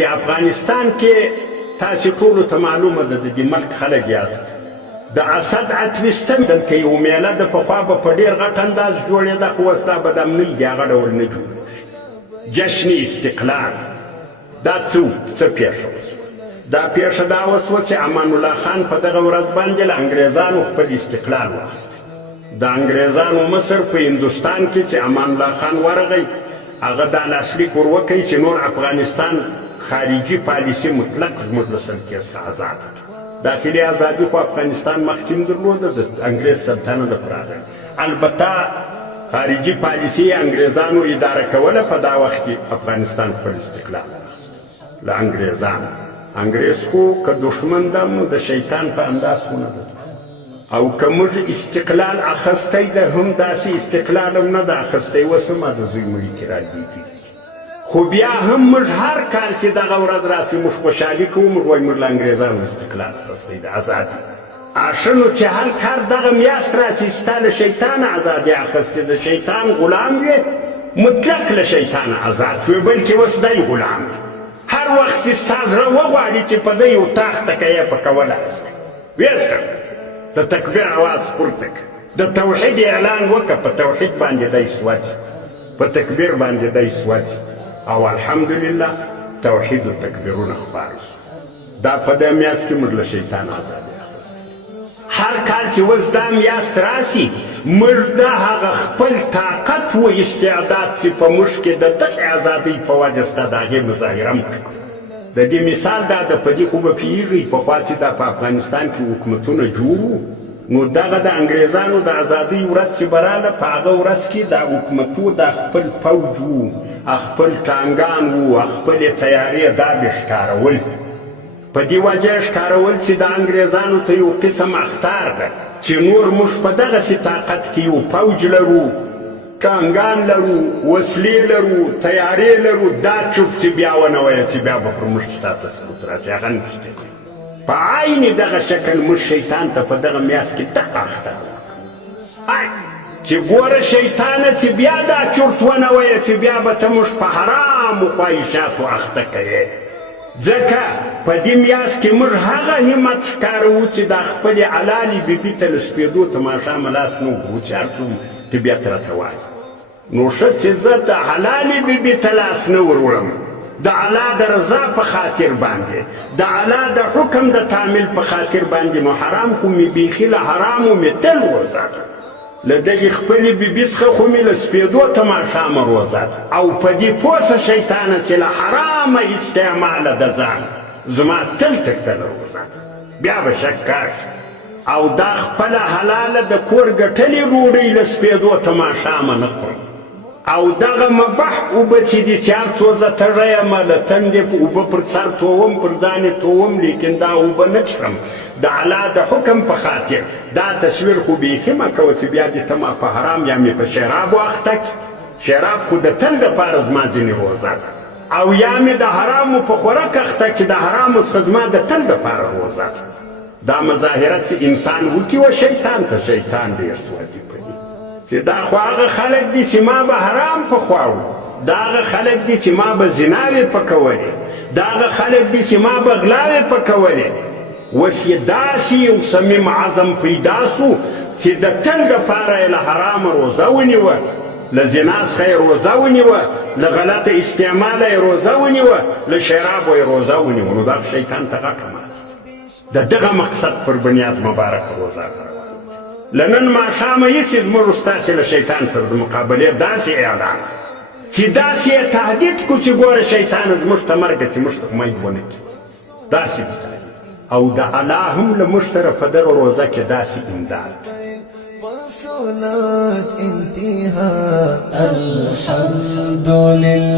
دې افغانستان کې تاسې ټولو ته معلومه ده د دې ملک خلک یاست د اسد اتویستم دلته یو میله د پخوا به په ډېر غټ انداز جوړېده خو اوس دا به دم نه وي د هغه ډول نه جوړېږي جشن استقلال دا څه پیښه وسوه دا پیښه دا وسوه چې امان الله خان په دغه ورځ باندې له انګریزانو خپل استقلال واخیست د انګریزانو مصر په هندوستان کې چې امان الله خان ورغی هغه دا لاسلیک ور وکړي چې نور افغانستان خارجي پالیسي مطلق زموږ له سلطې څخه آزاده ده داخلي ازادي خو افغانستان مخکې هم درلوده د انګریز سلطنت نه راغلی البته خارجي پالیسي یې انګریزانو اداره کوله په دا وخت کې افغانستان خپل استقلال واخیست له انګریزانو انګریز خو که دښمن ده نو د شیطان په انداز خو نه ده او که موږ استقلال اخیستی ده هم داسې استقلال هم نه ده اخیستی اوس هم د زوی مړي کې راځي خو بیا هم موږ هر کال چې دغه ورځ راسي موږ خوشحالي کوو موږ وایي موږ له انګریزانو استقلال اخیستی د ازادي ښه نو چې هر کار دغه میاشت راسي چې تا له شیطانه ازادي اخیستې د شیطان غلام وې مطلق له شیطانه آزاد شوې بلکې اوس دی غلام هر وخت چې ستا زړه وغواړي چې په ده یو تاخ تکیه په کولی ویسته د تکبیر اواز پورته کړه د توحید اعلان وکړه په توحید باندې دی سوځي په تکبیر باندې دی سوځي او الحمدلله توحید و تکبیرونه خپاره سو دا په دې میاشت کې موږ له شیطان ازادي اخیستې هر کال چې اوس دا میاشت راسي موږ د هغه خپل طاقت و استعداد چې په موږ کې د دغې ازادۍ په وجه سته د هغې مظاهره موږ کړو د دې مثال دا د په دې خو به پوهېږئ پخوا چې دا په افغانستان کې حکومتونه جوړ وو نو دغه د انګریزانو د ازادۍ ورځ چې به راله په هغه ورځ کې دا حکومتو دا خپل فوج وو خپل ټانګان وو خپلې تیارې دا به ښکارول په دې وجه یې ښکارول چې د انګریزانو ته یو قسم اخطار ده چې نور موږ په دغسې طاقت کې یو فوج لرو ټانګان لرو وسلې لرو تیارې لرو دا چوپ چې بیا ونه وایه چې بیا به پر موږ شتا تسلط راشي هغه نشته په عین دغه شکل موږ شیطان ته په دغه میاشت کې دغه اخطار چې ګوره شیطانه چې بیا دا چورت ونه وایه چې بیا به ته موږ په حرامو خواهشاتو اخته کوې ځکه په دې میاشت کې موږ هغه همت ښکاروو چې دا خپلې حلالې بیبي ته له سپېدو تماشا ملاس نه وکړو چې هر څوم طبیعت راته وایي نو ښه چې زه د حلالې بیبي ته لاس نه وروړم د الله د رضا په خاطر باندې د الله د حکم د تعمیل په خاطر باندې نو حرام خو مې بیخي له حرامو مې تل وزاده له دغې خپلې بیبي څخه خو مې له سپېدو تماشا مه روزاده او په دې پوه شه شیطانه چې له حرامه استعماله د ځان زما تل تکتله روزاده بیا به شک کاش او دا خپله حلاله د کور ګټلې ډوډۍ له سپېدو تماشا مه نه خورم او دغه مبح اوبه چې دي چې هر څو زه تږی یم له تندې اوبه پر سر توم پر ځان یې توم لیکن دا اوبه نه څښم د الله د حکم په خاطر دا تصویر خو بیخي مه کوه چې بیا دې ته ما په حرام یا مې په شرابو اخته کړي شراب خو د تل دپاره زما ځینې روزه ده او یا مې د حرامو په خوراک اخته کړي د حرامو څخه زما د تل دپاره روزه ده دا مظاهره چې انسان وکړي و شیطان ته شیطان ډېر سوځي په دې چې دا خو هغه خلک دي چې ما به حرام پخواو دا هغه خلک دي چې ما به زناوې پکولې دا هغه خلک دي چې ما به غلاوې پکولې اوس یې داسې یو صمیم عزم پیدا سو چې د تل دپاره یې له حرامه روزه ونیوه له زنا څخه یې روزه ونیوه له غلطه استعماله یې روزه ونیوه له شرابو یې روزه ونیوه نو دغه شیطان ته غټه ماته د دغه مقصد پر بنیاد مبارک روزه له نن ماښامه هېڅ زموږ ستاسې له شیطان سره د مقابلې داسې اعلان چې داسې یې تهدید کړو چې ګوره شیطانه زموږ ته مرګه چې موږ ته امید ونه کړي داسې او د الله هم له موږ سره په دغه روزه کې داسې امداد الحمد لله